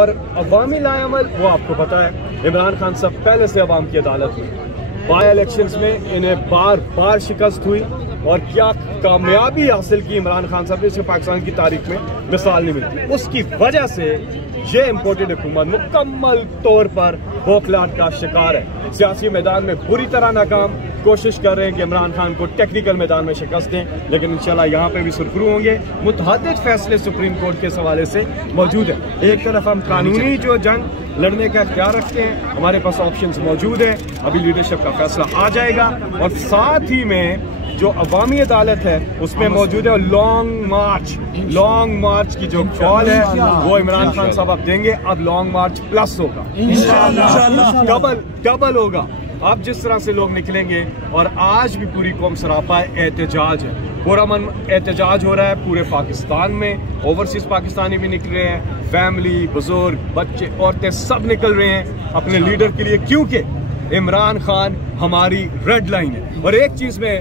और अवामी लाएमल वो आपको पता है, इमरान खान साहब पहले से अवाम की अदालत में बाई इलेक्शंस में इन्हें बार बार शिकस्त हुई और क्या कामयाबी हासिल की इमरान खान साहब ने, इसके पाकिस्तान की तारीख में मिसाल नहीं मिलती। उसकी वजह से ये इम्पोर्टेड हुकूमत मुकम्मल तौर पर बौखलाहट का शिकार है। सियासी मैदान में बुरी तरह नाकाम, कोशिश कर रहे हैं कि इमरान खान को टेक्निकल मैदान में शिकस्त दें, लेकिन इंशाल्लाह यहाँ पे भी सुरखरू होंगे। मुतअद्दिद फैसले सुप्रीम कोर्ट के हवाले से मौजूद है। एक तरफ हम कानूनी जो जंग लड़ने का इख्तियार रखते हैं, हमारे पास ऑप्शंस मौजूद है, अभी लीडरशिप का फैसला आ जाएगा, और साथ ही में जो अवामी अदालत है उसमें मौजूद है लॉन्ग मार्च की जो कॉल है वो इमरान खान साहब अब देंगे। अब लॉन्ग मार्च प्लस होगा, डबल होगा। अब जिस तरह से लोग निकलेंगे, और आज भी पूरी कौम सरापा एहतजाज है, पूरा मन एहतजाज हो रहा है पूरे पाकिस्तान में। ओवरसीज पाकिस्तानी भी निकल रहे हैं, फैमिली, बुजुर्ग, बच्चे, औरतें सब निकल रहे हैं अपने लीडर के लिए, क्योंकि इमरान खान हमारी रेड लाइन है। और एक चीज में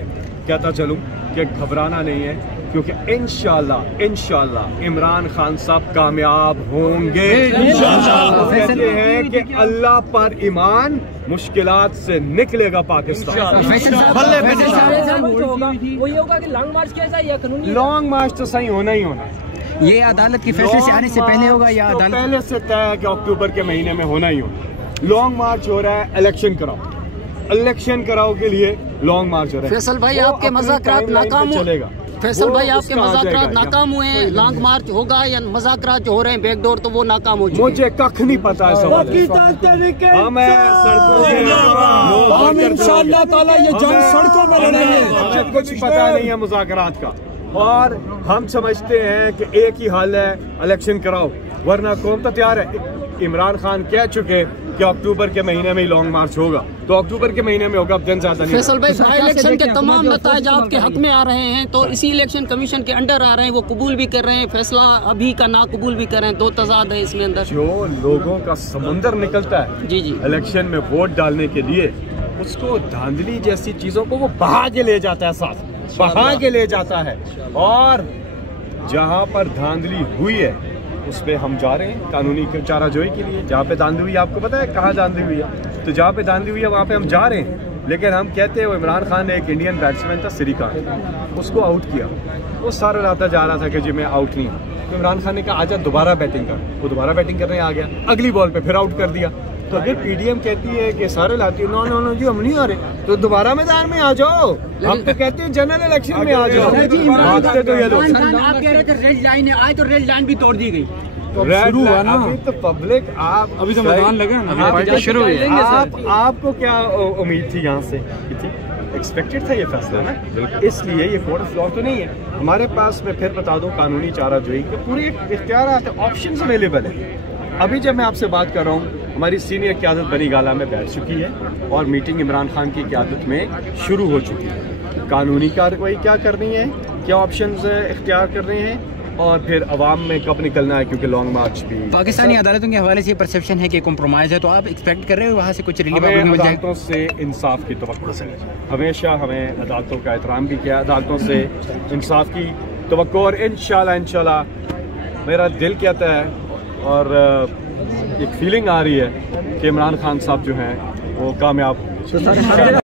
कहता चलूं कि घबराना नहीं है, क्योंकि इंशाल्लाह इमरान खान साहब कामयाब होंगे। कहते हैं कि अल्लाह पर ईमान, मुश्किलात से निकलेगा पाकिस्तान। लॉन्ग मार्च तो सही होना ही होना। ये अदालत की फैसले से आने से पहले होगा या तो पहले से तय है कि अक्टूबर के महीने में होना ही होना। लॉन्ग मार्च हो रहा है, इलेक्शन कराओ के लिए लॉन्ग मार्च हो रहा है। फैसल भाई आपके मज़ाकरात नाकाम चलेगा। फैसल भाई आपके मज़ाकरात नाकाम हुए हैं, लॉन्ग मार्च होगा या मज़ाकरात जो हो रहे हैं बैकडोर, तो वो नाकाम हो चुके हैं। मुझे कख नहीं पता है सवाल। इंशाअल्लाह ताला ये जंग सड़कों में लड़ेंगे। हमें कुछ पता नहीं है मुज़ाकरात का, और हम समझते हैं कि एक ही हल है, इलेक्शन कराओ, वरना कौम तो तैयार है। इमरान खान कह चुके कि अक्टूबर के महीने में ही लॉन्ग मार्च होगा, तो अक्टूबर के महीने में होगा। अब दिन ज्यादा नहीं। फैसल भाई इलेक्शन के तमाम नताइज आपके हक में आ रहे हैं, तो इसी इलेक्शन कमीशन के अंडर आ रहे हैं, वो कबूल भी कर रहे हैं, फैसला अभी का ना कबूल भी कर रहे हैं, दो तजाद है इसमें अंदर। जो लोगों का समुंदर निकलता है जी इलेक्शन में वोट डालने के लिए, उसको धांधली जैसी चीजों को वो बहा के ले जाता है, साथ बहा के ले जाता है। और जहाँ पर धांधली हुई है उस पे हम जा रहे हैं कानूनी चाराजोई के लिए। जहाँ पे धांधली हुई, आपको पता है कहाँ धांधली हुई है, तो जहाँ पे धांधली हुई है वहाँ पे हम जा रहे हैं। लेकिन हम कहते हैं वो इमरान खान ने एक इंडियन बैट्समैन था सिरी खान, उसको आउट किया। वो सारा लाता जा रहा था कि जी मैं आउट नहीं हूँ, तो इमरान खान ने कहा आजा दोबारा बैटिंग कर। वो दोबारा बैटिंग करने आ गया, अगली बॉल पे फिर आउट कर दिया। तो अगर पीडीएम कहती है कि सारे लाती है, नो जी हम नहीं आ रहे, तो दोबारा मैदान में आ जाओ। हम तो कहते हैं जनरल इलेक्शन में आ जाओ। भागते तो ये लोग। आप कह रहे थे रेड लाइन है, आज तो रेड लाइन भी तोड़ दी गई। तो शुरू हुआ ना अभी, तो पब्लिक आप अभी तो मैदान लगे ना, शुरू हुई। आपको क्या उम्मीद थी यहाँ से? एक्सपेक्टेड था ये फैसला ना, इसलिए ये कोर्ट ऑफ लॉ तो नहीं है हमारे पास। मैं फिर बता दूं, कानूनी चाराजोई के पूरे इख्तियार, ऑप्शंस अवेलेबल है। अभी जब मैं आपसे बात कर रहा हूँ, हमारी सीनियर क़यादत बनी गाला में बैठ चुकी है और मीटिंग इमरान खान की क़यादत में शुरू हो चुकी है। कानूनी कार्रवाई क्या करनी है, क्या ऑप्शंस इख्तियार कर रहे हैं, और फिर अवाम में कब निकलना है, क्योंकि लॉन्ग मार्च भी पाकिस्तानी अदालतों के हवाले से ये परसेप्शन है कि कॉम्प्रोमाइज़ है, तो आप एक्सपेक्ट कर रहे हो वहाँ से कुछ रिलीफ मिल जाए? अदालतों से इंसाफ की तवक्को है, हमेशा हमें अदालतों का एहतराम भी किया, अदालतों से इंसाफ की तवक्को, और इंशाल्लाह मेरा दिल कहता है और एक फीलिंग आ रही है कि इमरान खान साहब जो हैं वो कामयाब